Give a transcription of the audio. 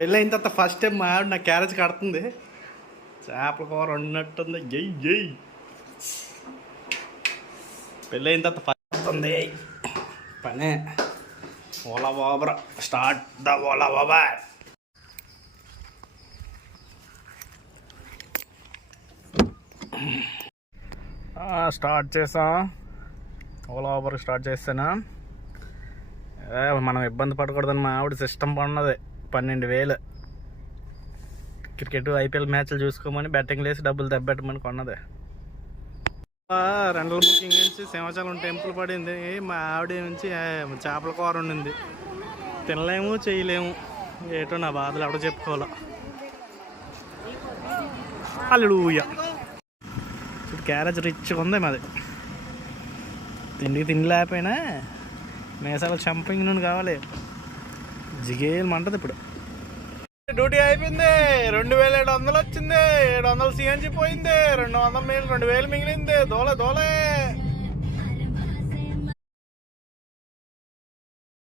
పెళ్ళైన తర్వాత first time మా ఆవిడ నా క్యారేజ్ కడుతుంది. చేపల కూర వండినట్టుంది. జై జై. పెళ్ళైన తర్వాత ఫస్ట్ ఉంది పనే. ఓలా బాబరా స్టార్ట్ ద ఓలా బాబా. స్టార్ట్ చేసాం. ఓలా ఓబర్ స్టార్ట్ చేస్తానా. మనం ఇబ్బంది పడకూడదని మా ఆవిడ సిస్టమ్ పన్నది. 12,000 క్రికెట్ ఐపీఎల్ మ్యాచ్లు చూసుకోమని బెట్టింగ్ వేసి డబ్బులు దెబ్బెట్టమని కొన్నది. రెండల బుకింగ్ నుంచి సింహాచలం టెంపుల్ పడింది. మా ఆవిడ నుంచి చేపల కూర ఉండింది. తినలేము చేయలేము. ఏటో నా బాధలు ఎవడో చెప్పుకోవాలా. హల్లెలూయా. క్యారేజ్ రిచ్గా ఉంది మాది. తిండికి తిండి లేకపోయినా మేసాల చంపింగ్ నూనె కావాలి. జిగేమంటది ఇప్పుడు. డ్యూటీ అయిపోయింది. 2,700 వచ్చింది. 700 సిఎన్జి పోయింది. 200 2,000 మిగిలింది. దోలే